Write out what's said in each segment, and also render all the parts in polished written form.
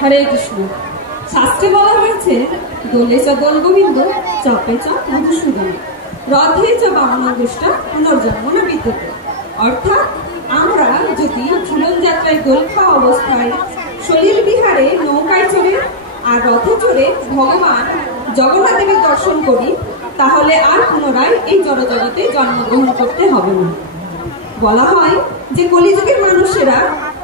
হরে কৃষ্ণ। শাস্ত্রে বলা হয়েছে, দোলে চ দোল গোবিন্দ, চাপে চ মধুসূদন, রথে চ বামনাদুষ্টা, পুনর্জন্ম না বিদ্যুতে। অর্থাৎ আমরা যদি ঝুলন যাত্রায় দোল খাওয়া অবস্থায় সলিল বিহারে নৌকায় চড়ে আর রথে চড়ে ভগবান জগন্নাথ দেবের দর্শন করি, তাহলে আর পুনরায় এই জড়জগতে জন্মগ্রহণ করতে হবে না। বলা হয় যে কলিযুগের মানুষেরা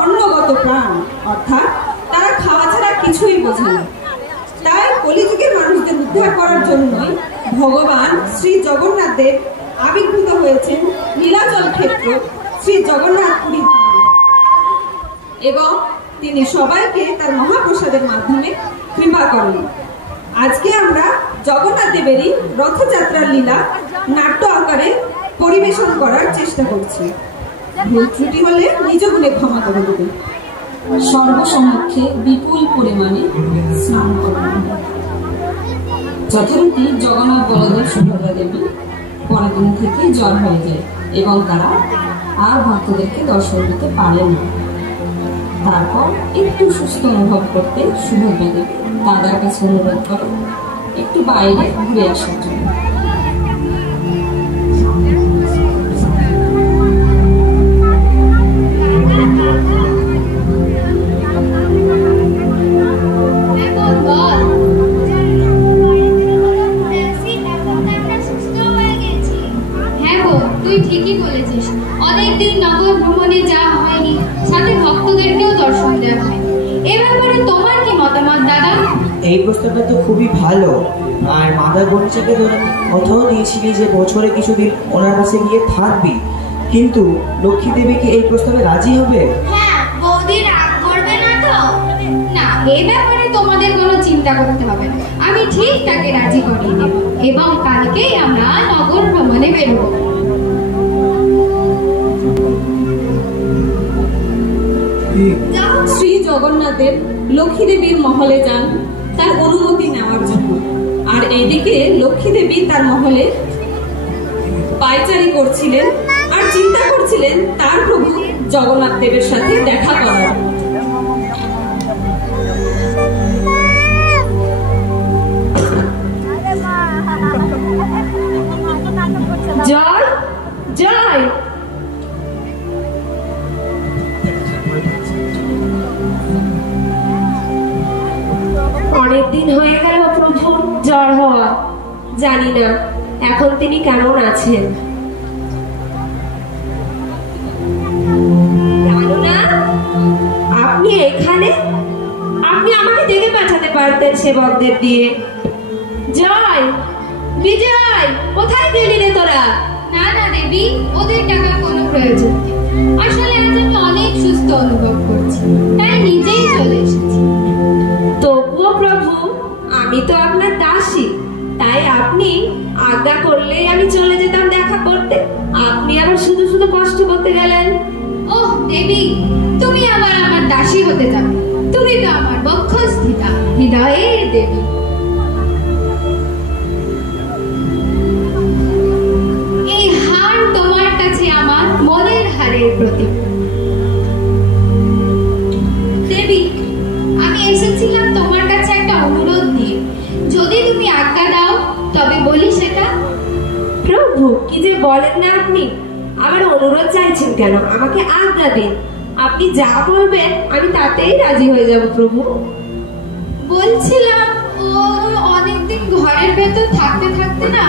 অন্নগত প্রাণ, অর্থাৎ তারা খাওয়া ছাড়া কিছুই বোঝে না। তাই কলিযুগের মানুষদের উদ্ধার করার জন্যই ভগবান শ্রী জগন্নাথ দেব আবির্ভূত হয়েছেন নীলাচল ক্ষেত্র শ্রী জগন্নাথপুরী ধামে, এবং তিনি সবাইকে তার মহাপ্রসাদের মাধ্যমে কৃপা করেন। আজকে আমরা জগন্নাথ দেবেরই রথযাত্রার লীলা নাট্য আকারে পরিবেশন করার চেষ্টা করছি। ভুল ত্রুটি হলে নিজ গুণে ক্ষমা করে দেবে। সর্বসমক্ষে বিপুল পরিমাণে স্নান করবেন। যথারীতি জগন্নাথ বলদেব সুভদ্রা দেবী পরের দিন থেকে জ্বর হয়ে যায় এবং তারা আর ভক্তদেরকে দর্শন দিতে পারে না। তারপর একটু সুস্থ অনুভব করতে সুভদ্রা দেবী দাদার কাছে অনুরোধ করে একটু বাইরে ঘুরে আসার জন্য। ঠিকই বলেছিস, অনেকদিন নগর ভ্রমণে যাওয়া হয়নি, সাথে ভক্তদেরকেও দর্শন দেওয়া হয়নি। এ ব্যাপারে তোমার কি মতামত দাদা? এই প্রস্তাবটা তো খুবই ভালো। আর মাদার বোনচাকে কথাও দিয়েছিলি যে বছরে কিছুদিন ওনার কাছে গিয়ে থাকবি, কিন্তু লক্ষ্মী দেবী কি এই প্রস্তাবে রাজি হবে? হ্যাঁ, বৌদি রাগ করবে না তো? না, এ ব্যাপারে তোমাদের কোনো চিন্তা করতে হবে না। আমি ঠিক তাকে রাজি করিয়ে দেব এবং কালকেই আমরা নগর ভ্রমণে বেরোবো। শ্রী জগন্নাথের লক্ষ্মী দেবীর মহলে যান তার অনুমতি নেওয়ার জন্য, আর এইদিকে লক্ষ্মী দেবী তার মহলে পায়চারি করছিলেন আর চিন্তা করছিলেন তার প্রভু জগন্নাথ দেবের সাথে দেখা করার। জয় জয়, অনেকদিন হয়ে গেল প্রভুর জ্বর হওয়া। জানি না এখন তিনি কেমন আছেন। জানো না আপনি এখানে? আপনি আমাকে ডেকে পাঠাতে পারতেন সেবকদের দিয়ে। জয় বিজয়, কোথায় গেলি রে তোরা? না না দেবী, ওদের টাকার কোনো প্রয়োজন নেই। আসলে আজ আমি অনেক সুস্থ অনুভব করছি, তাই নিজেই চলে এসেছি। তবুও প্রভু, আমি তো আপনার দাসী, তাই আপনি আজ্ঞা করলেই আমি চলে যেতাম দেখা করতে। আপনি আবার শুধু শুধু কষ্ট করতে গেলেন। ওহ দেবী, তুমি আবার আমার দাসী হতে যাবে? তুমি তো আমার বক্ষস্থিতা, হৃদয়ের দেবী। এই হার তোমার কাছে আমার মনের হারের প্রতীক। দেবী, আমি এসেছিলাম তোমার কাছে একটা অনুরোধ নিয়ে। যদি তুমি আজ্ঞা দাও তবে বলি সেটা। প্রভু, কি যে বলেন না আপনি! আমার অনুরোধ চাইছেন কেন? আমাকে আজ্ঞা দিন। আপনি যা বলবেন আমি তাতেই রাজি হয়ে যাব প্রভু। বলছিলাম, ও অনেকদিন ঘরের ভেতর থাকতে থাকতে না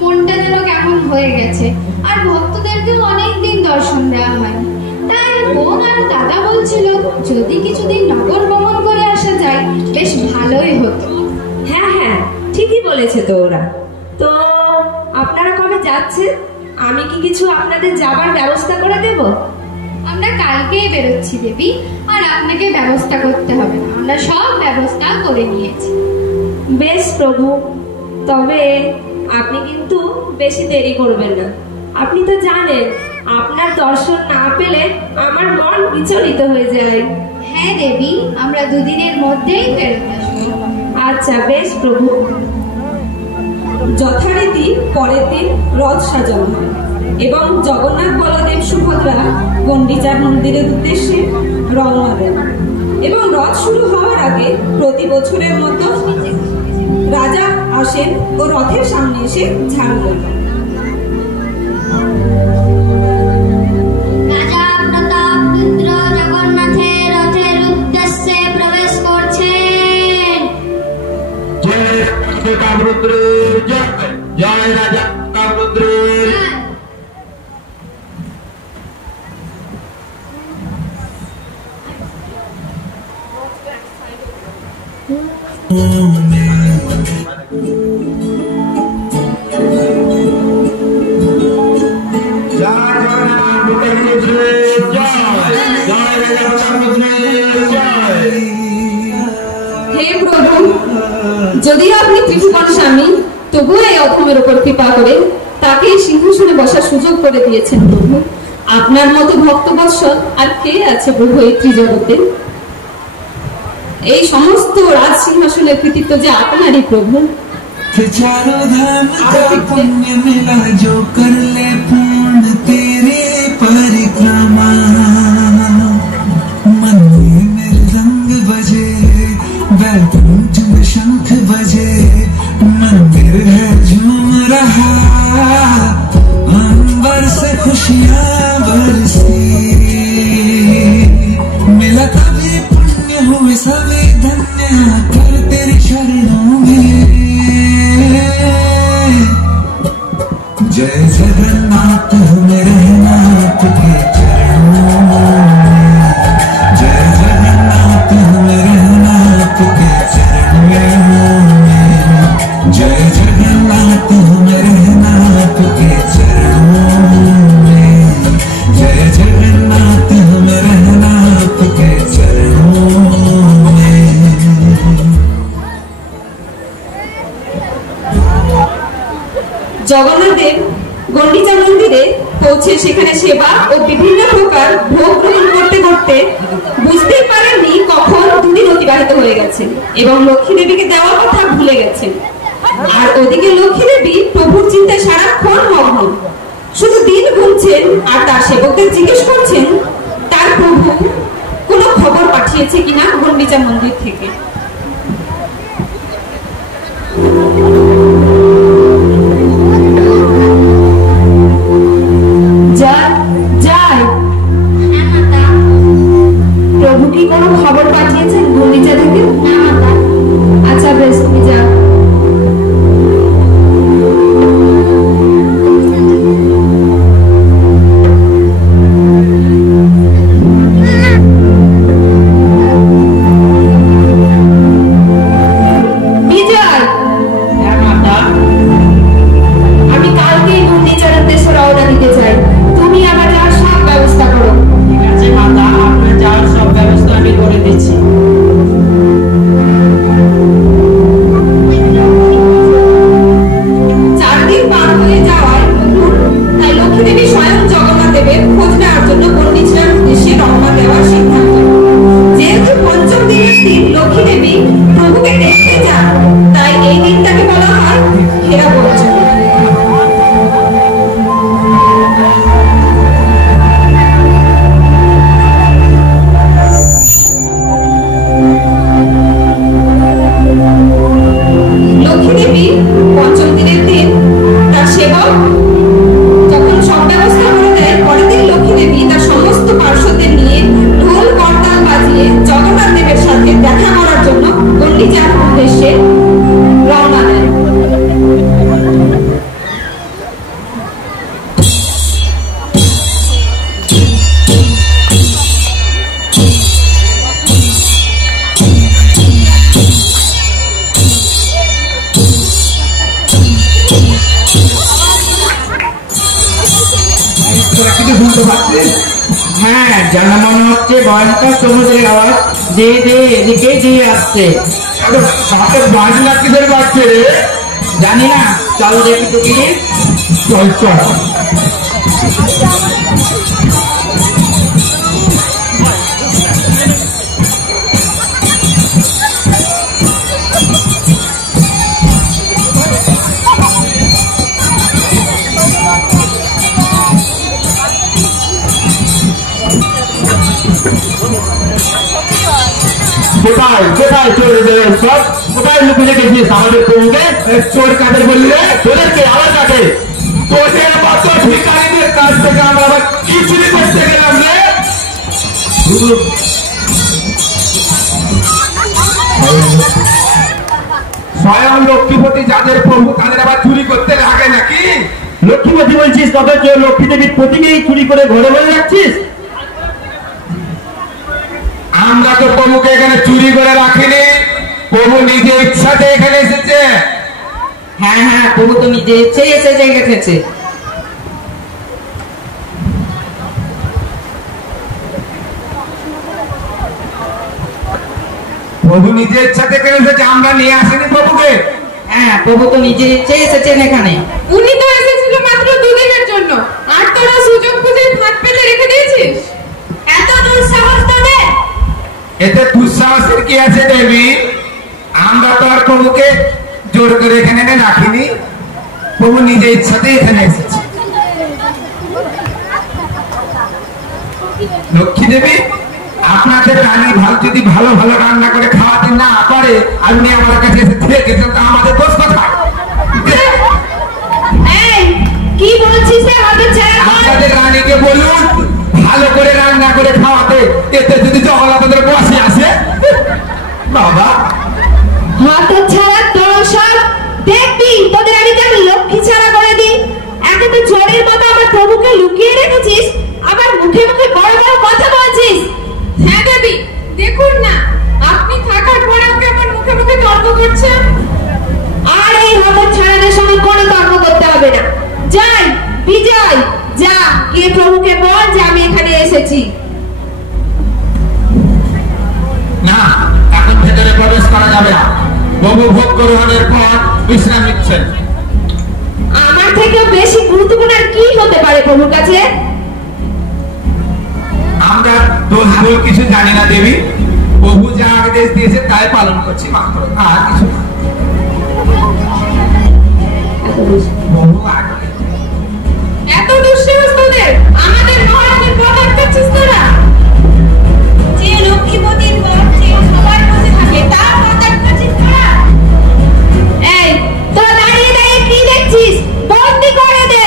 মনটা যেন কেমন হয়ে গেছে, আর ভক্তদেরকেও অনেকদিন দর্শন দেওয়া হয়নি। তাই বোন আর দাদা বলছিল যদি কিছুদিন নগর ভ্রমণ করে আসা যায় বেশ ভালোই হতো। হ্যাঁ হ্যাঁ, ঠিকই বলেছে তো ওরা। তো আপনারা কবে যাচ্ছেন? আমি কি কিছু আপনাদের যাবার ব্যবস্থা করে দেব? আমরা কালকেই বেরোচ্ছি দেবী, আর আপনাকে ব্যবস্থা করতে হবে না, আমরা সব ব্যবস্থা করে নিয়েছি। বেশ প্রভু, তবে আপনি কিন্তু বেশি দেরি করবেন না। আপনি তো জানেন আপনার দর্শন না পেলে আমার মন বিচলিত হয়ে যায়। হ্যাঁ দেবী, আমরা দুদিনের মধ্যেই ফেরত আসবো। আচ্ছা বেশ প্রভু। যথারীতি পরের দিন রথ সাজানো হয় এবং জগন্নাথ বলদেব সুভদ্রা গুন্ডিচার মন্দিরের উদ্দেশ্যে রওনা দেন, এবং রথ শুরু হওয়ার আগে প্রতি বছরের মতো রাজা আসেন ও রথের সামনে এসে ঝাড়ু দেন। রাজা প্রতাপ রুদ্র জগন্নাথের রথের উদ্দেশ্যে প্রবেশ করছেন। জয় প্রতাপ রুদ্র, জয় রাজা প্রতাপ রুদ্র। হে প্রভু, যদিও আপনি ত্রিভুবন স্বামী, তবুও এই অধমের উপর কৃপা করে তাকে সিংহাসনে বসার সুযোগ করে দিয়েছেন প্রভু। আপনার মতো ভক্তবৎসল আর কে আছে প্রভু এই ত্রিজগতে? এই সমস্ত রাজ সিংহাসনের কৃতিত্ব যে আপনারই প্রভু। चारों धाम का पुण्य मिला जो कर ले पूर्ण तेरे परिक्रमा। मन में मृदंग बजे, वैकुंठ में शंख बजे, मंदिर है झूम रहा, अंबर से खुशियां बरसी। मिला तभी पुण्य हुए सभी धन्य, कर तेरी शरणों में। जय जगन्नाथ मेरे नाथ के चरणों में, जय जगन्नाथ मेरे नाथ के चरणों में, जय जगन्नाथ मेरे नाथ के चरणों में, जय जगन्नाथ मेरे नाथ के चरणों में। জগন্নাথদেব গন্ডিচা মন্দিরে পৌঁছে সেখানে সেবা ও বিভিন্ন প্রকার ভোগ গ্রহণ করতে করতে বুঝতেই পারেননি কখন দুদিন অতিবাহিত হয়ে গেছে এবং লক্ষ্মী দেবীকে দেওয়ার কথা ভুলে গেছেন। আর ওদিকে লক্ষ্মী দেবী প্রভুর চিন্তায় সারাক্ষণ মগ্ন, শুধু দিন গুনছেন আর তার সেবকদের জিজ্ঞেস করছেন তার প্রভু কোনো খবর পাঠিয়েছে কিনা গন্ডিচা মন্দির থেকে। প্রভু কি কোনো খবর পাঠিয়েছেন গন্ডিচা থেকে? আচ্ছা বেশ, তুমি যাও। আমি কালকেই গন্ডিচার উদ্দেশ্যে রওনা দিতে চাই, তুমি আমার যাওয়ার সব ব্যবস্থা করো। ঠিক আছে মাতা, আপনার যাওয়ার সব ব্যবস্থা আমি করে দিচ্ছি। হ্যাঁ, জানা মনে হচ্ছে ভয়ঙ্কর সমুদ্রের আওয়াজ ধীরে ধীরে এদিকে দিয়ে আসছে। কিদের বাড়ছে রে জানি না, চল দেখি তো গিয়ে। চল চল। কোথায় কোথায় চোরদের সব কোথায় লুকিয়ে রেখেছিস আমাদের প্রভুকে? চোর কাদের বললি রে? তোদেরকে আমার কাছে তোদের মতো ভিখারিদের কাছ থেকে আমরা আবার কি চুরি করতে গেলাম রে? স্বয়ং লক্ষ্মীপতি যাদের প্রভু তাদের আবার চুরি করতে লাগে নাকি? লক্ষ্মীপতি বলছিস তবে লক্ষ্মী দেবীর প্রতিকেই চুরি করে ঘরে বলে রাখছিস? আমরা তো প্রভুকে এখানে চুরি করে রাখিনি, প্রভু নিজে ইচ্ছাতে এখানে এসেছে। হ্যাঁ হ্যাঁ, প্রভু তো নিজে ইচ্ছেই এসে গেছে। প্রভু নিজে ইচ্ছাতে এখানে এসেছে, আমরা নিয়ে আসিনি প্রভুকে। হ্যাঁ, প্রভু তো নিজে ইচ্ছেই এসেছেন এখানে। উনি তো এসেছিল মাত্র 2 দিনের জন্য, আর তোরা সুযোগ খুঁজে ফাঁক পেতে রেখে দিয়েছিস। এত দুঃসাহস তোদের! এতে দুঃসাহসের কি আছে দেবী? আমরা তো আর প্রভুকে জোর করে এখানে এনে রাখিনি, প্রভু নিজে ইচ্ছাতে এখানে এসেছে। লক্ষ্মী দেবী, আপনাদের রানী যদি ভালো ভালো রান্না করে খাওয়াতে না পারে, আপনি আমার কাছে এসে খেয়েছেন, তা আমাদের দোষ কোথায়? এই কি বলছিস রে হতচ্ছাড়া? আপনাদের রানীকে বলুন ভালো করে রান্না করে খাওয়াতে, এতে যদি জগন্নাথদের বসে আসে। বাবা হতচ্ছাড়া তোর সব দেখবি, তোদের আমি যেমন লক্ষ্মী ছাড়া করে দিই। একে তো চোরের মতো আমার প্রভুকে লুকিয়ে রেখেছিস, আবার মুখে মুখে বড় বড় কথা বলছিস। হ্যাঁ দেবী, দেখুন না আপনি থাকার পরেও কেমন মুখে মুখে তর্ক করছেন। আর এই হতচ্ছাড়াদের সঙ্গে কোনো তর্ক করতে হবে না। যাই বিজয়, যা গিয়ে প্রভুকে বল যে আমি এখানে এসেছি। না, এখন ভেতরে প্রবেশ করা যাবে না, প্রভু ভোগ গ্রহণের পর বিশ্রাম নিচ্ছেন। আমার থেকে বেশি গুরুত্বপূর্ণ আর কি হতে পারে প্রভুর কাছে? আমরা দোষ ভুল কিছু জানি না দেবী, প্রভু যা আদেশ দিয়েছে তাই পালন করছি মাত্র, আর কিছু না। প্রভু আগে এত দুঃসাহস তোদের! আমাদের মহারাজের পথ আটকাচ্ছিস তোরা। যে লক্ষ্মীপতির পথ যে সবার মধ্যে থাকে তার পথ আটকাচ্ছিস তোরা। এই তোরা দাঁড়িয়ে দাঁড়িয়ে কি দেখছিস? বন্দি করে দে।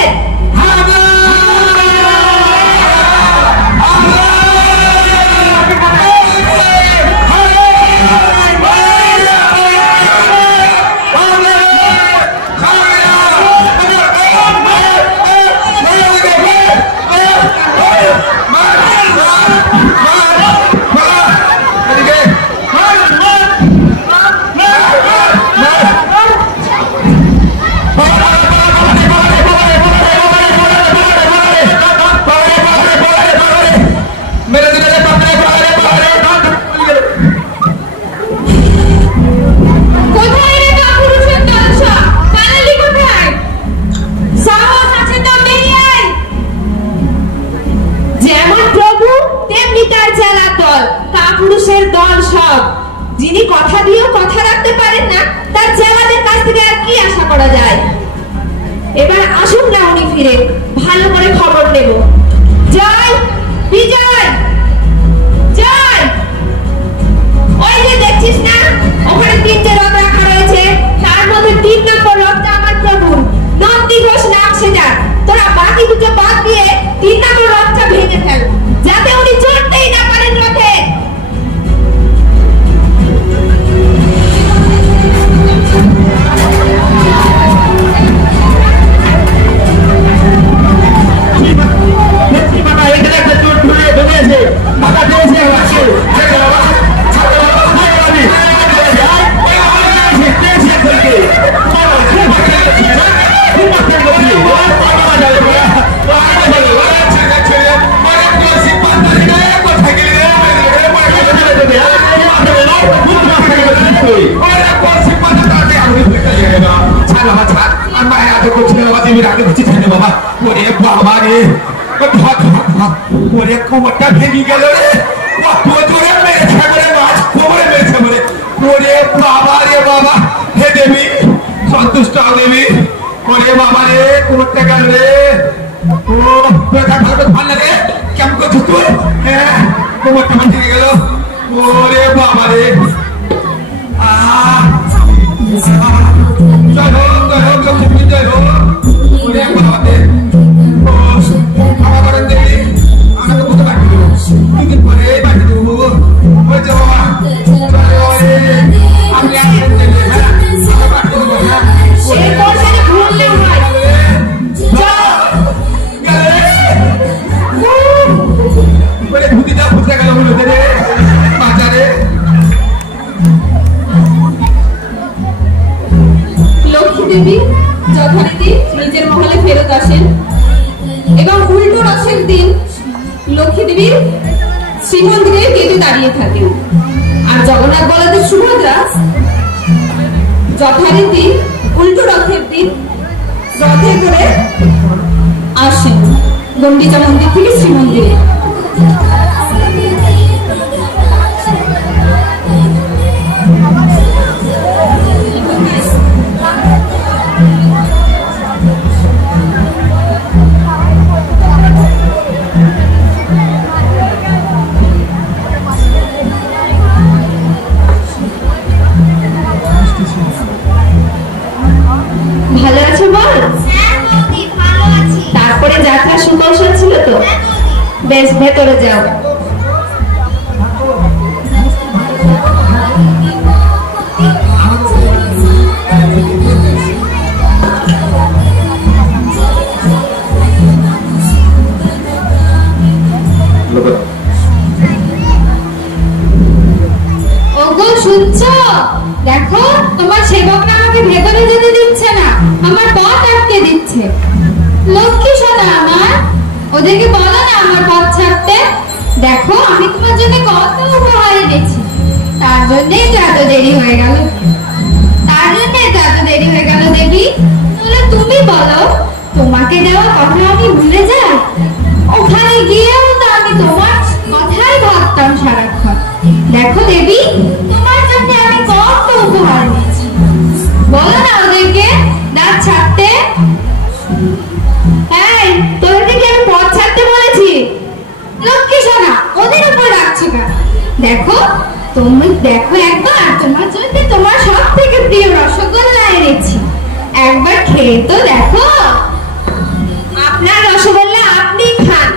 যিনি কথা দিয়েও কথা রাখতে পারেন না, তার চেলাদের কাছ থেকে আর কি আশা করা যায়? এবার আসুন না উনি ফিরে, ভালো করে খবর নেব। জয় বিজয়, জয়! ওই যে দেখছিস না, ওখানে 3টে রথ রাখা রয়েছে, তার মধ্যে 3 নম্বর রথটা আমার প্রভু নন্দী ঘোষ নাম সেটা। তোরা বাকি 2টো বাদ দিয়ে 3 নম্বর রথটা ভেঙে ফেল, যাতে উনি চড়তেই না পারেন রথে। কোমরটা ভেঙে গেল রে, কত জোরে মেরেছে রে, মাছ কোমরে মেরেছে মানে। ওরে বাবা রে বাবা, হে দেবী সন্তুষ্ট হও দেবী। ওরে বাবা রে, কোমরটা গেল রে। ও ব্যথা ভালো ভালো রে, কেমন করছিস তুই? হ্যাঁ, কোমরটা ভেঙে গেল। ওরে বাবা রে, দেবী যথারীতি নিজের মহলে ফেরত আসেন এবং উল্টো রথের দিন লক্ষ্মী দেবী শ্রীমন্দিরে গেটে দাঁড়িয়ে থাকেন। আর জগন্নাথ বলদেব সুভদ্রা যথারীতি উল্টো রথের দিন রথে করে আসেন গন্ডিচা মন্দির থেকে শ্রীমন্দিরে। ভালো আছো বল? তারপরে যাত্রা সুকৌশল ছিল তো? বেশ, ভেতরে যাও। ওগো শুনছো? দেখো তোমার সেবকরা আমাকে ভেতরে যেতে দিচ্ছে না, আমার পথ আটকে দিচ্ছে। লক্ষ্মী সোনা আমার, ওদেরকে বলো না আমার পথ ছাড়তে। দেখো আমি তোমার জন্য কত উপহার এনেছি, তার জন্যই তো এত দেরি হয়ে গেল। দেবী, তাহলে তুমি বলো, তোমাকে দেওয়া কথা আমি ভুলে যাই? ওখানে গিয়েও তো আমি তোমার কথাই ভাবতাম সারাক্ষণ। দেখো দেবী, তোমার জন্য আমি কত উপহার এনেছি, বলো না ওদেরকে দাঁত ছাড়তে। এই, তোদেরকে আমি পথ ছাড়তে বলেছি? লক্ষ্মী সোনা, ওদের উপর রাখছো কেন? দেখো তুমি দেখো একবার, তোমার জন্য তোমার সব থেকে প্রিয় রসগোল্লা এনেছি, একবার খেয়ে তো দেখো। আপনার রসগোল্লা আপনি খান।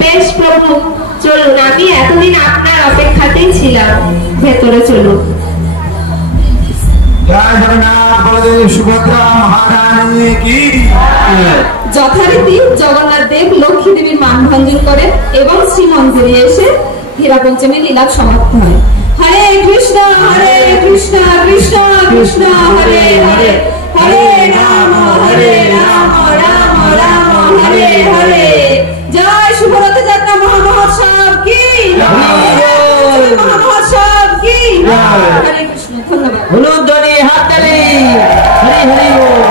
বেশ প্রভু, চলুন, আমি এতদিন আপনার অপেক্ষাতেই ছিলাম। ভেতরে চলুন। জয় জগন্নাথ বলদেব সুভদ্রা মহারানী কি। যথারীতি জগন্নাথ দেব লক্ষ্মী দেবীর মানভঞ্জন করেন এবং শ্রীমন্দিরে এসে হীরা পঞ্চমীর লীলা সমাপ্ত হয়। হরে কৃষ্ণ কৃষ্ণ কৃষ্ণ হরে হরে, হরে রাম রাম রাম হরে হরে। জয় শুভ রথযাত্রা মহামহোৎসব কি, মহামহোৎসব কি। হরে কৃষ্ণ, ধন্যবাদ। হলুদ হাততালি। হরি হরি বল।